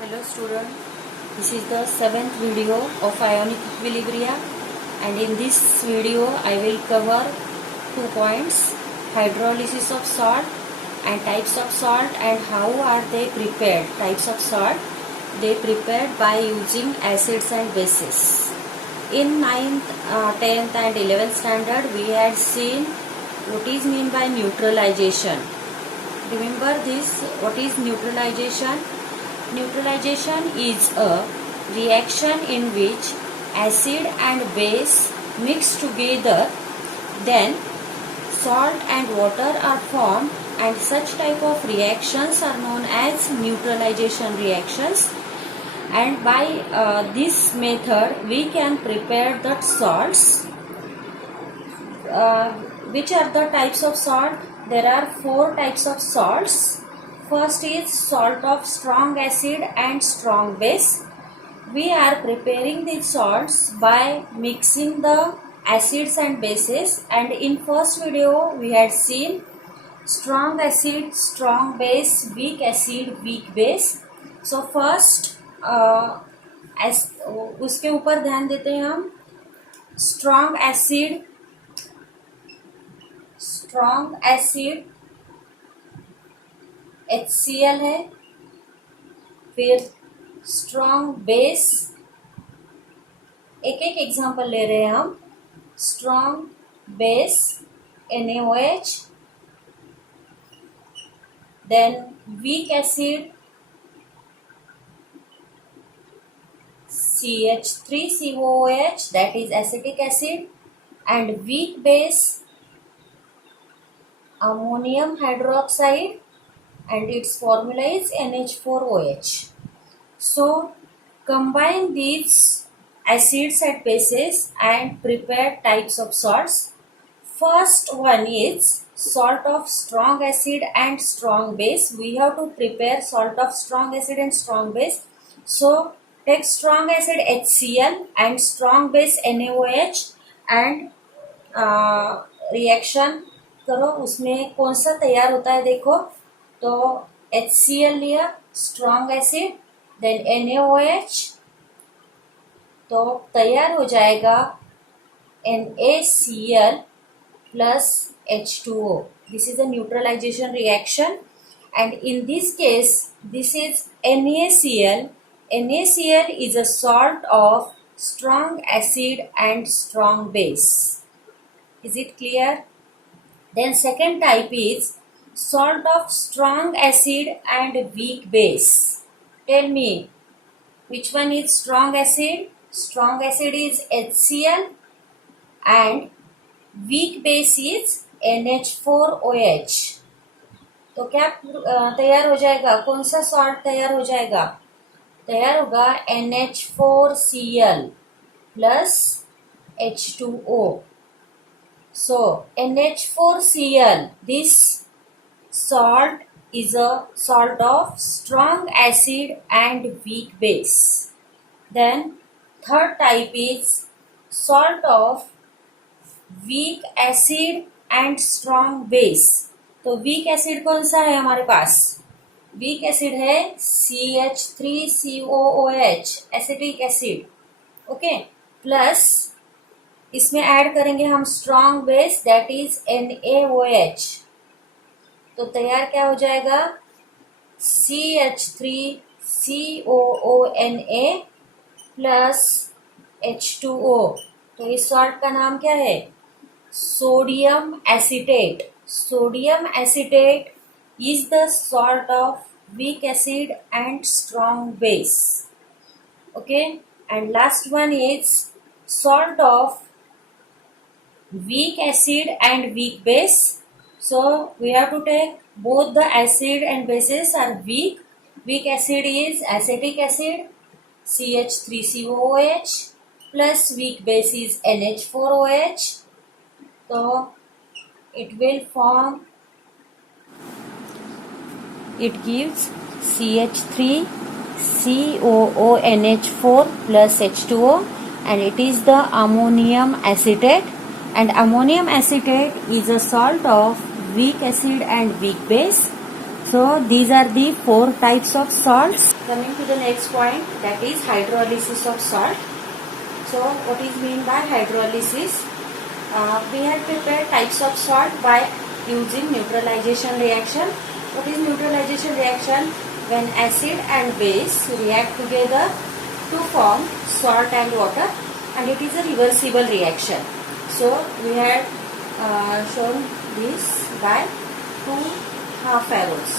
Hello student, this is the 7th video of ionic equilibrium, and in this video I will cover 2 points: hydrolysis of salt and types of salt and how are they prepared. Types of salt, they prepared by using acids and bases. In 9th, 10th and 11th standard we had seen what is meant by neutralization. Remember this, what is neutralization? Neutralization is a reaction in which acid and base mix together, then salt and water are formed, and such type of reactions are known as neutralization reactions. And by this method we can prepare the salts. Which are the types of salt? There are 4 types of salts. First is salt of strong acid and strong base. We are preparing these salts by mixing the acids and bases, and in first video we had seen strong acid, strong base, weak acid, weak base. So first उसके ऊपर ध्यान देते हैं हम. Strong acid HCl है. फिर strong base, एक एक एग्जांपल ले रहे हैं हम. Strong base NaOH, then weak acid CH3COOH, that is acetic acid, and weak base ammonium hydroxide, and its formula is NH4OH. So combine these acids and bases and prepare types of salts. First one is salt of strong acid and strong base. We have to prepare salt of strong acid and strong base. So take strong acid HCl and strong base NaOH and reaction करो. उसमें कौन सा तैयार होता है देखो. तो HCl लिया, स्ट्रॉन्ग एसिड, देन NaOH, तो तैयार हो जाएगा NaCl plus H2O. This is a neutralization reaction, and in this case this is NaCl. NaCl is a salt of strong acid and strong base. Is it clear? Then second type is salt of strong acid and weak base. Tell me, which one is strong acid? Strong acid is HCl and weak base is NH4OH. तो क्या तैयार हो जाएगा? कौन सा salt तैयार हो जाएगा? तैयार होगा NH4Cl plus H2O. So NH4Cl, this salt is a salt of strong acid and weak base. Then third type is salt of weak acid and strong base. तो weak acid कौन सा है हमारे पास? weak acid है CH3COOH, acetic acid. Okay, plus इसमें add करेंगे हम strong base, that is NaOH. तो तैयार क्या हो जाएगा? CH3COONA plus H2O. तो इस सॉल्ट का नाम क्या है? Sodium acetate. Sodium acetate is the salt of weak acid and strong base. Okay, and last one is salt of weak acid and weak base. So we have to take both the acid and bases are weak. Weak acid is acetic acid CH3COOH plus weak base is NH4OH. So it will form, it gives CH3COONH4 plus H2O, and it is the ammonium acetate, and ammonium acetate is a salt of weak acid and weak base. So these are the 4 types of salts. Coming to the next point, that is hydrolysis of salt. So what is mean by hydrolysis? We have prepared types of salt by using neutralization reaction. What is neutralization reaction? When acid and base react together to form salt and water, and it is a reversible reaction. So we had shown this by 2 half arrows.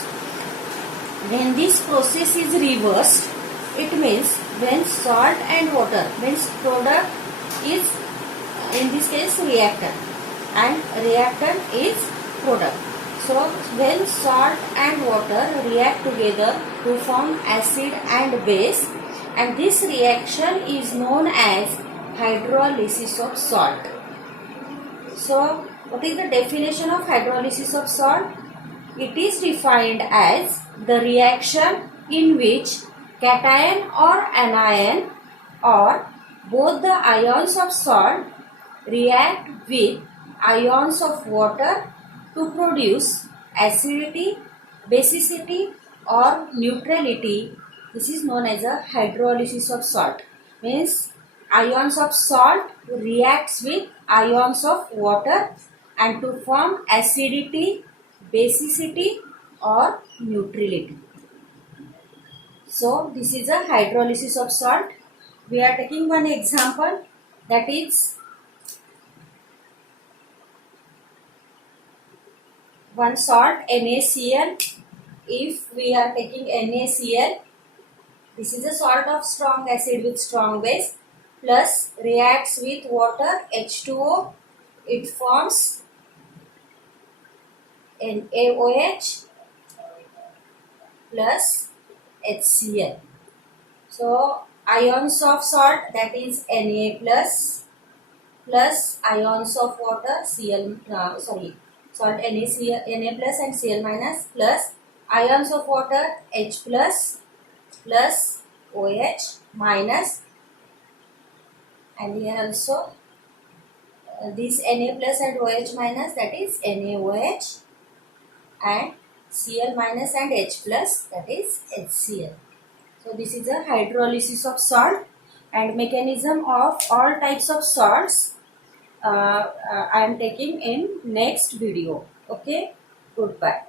When this process is reversed, it means when salt and water means product is in this case reactant and reactant is product. So when salt and water react together to form acid and base, and this reaction is known as hydrolysis of salt. So what is the definition of hydrolysis of salt? It is defined as the reaction in which cation or anion or both the ions of salt react with ions of water to produce acidity, basicity or neutrality. This is known as a hydrolysis of salt. Means ions of salt reacts with ions of water and to form acidity, basicity or neutrality. So this is a hydrolysis of salt. We are taking one example, that is one salt NaCl. If we are taking NaCl, this is a salt of strong acid with strong base, plus reacts with water H2O, it forms NaOH plus HCl. So ions of salt, that is Na plus ions of water Cl salt Na plus and Cl minus plus ions of water H plus OH minus, and here also this Na plus and OH minus, that is NaOH, and Cl minus and H plus, that is HCl. So this is a hydrolysis of salt, and mechanism of all types of salts I am taking in next video. Okay, goodbye.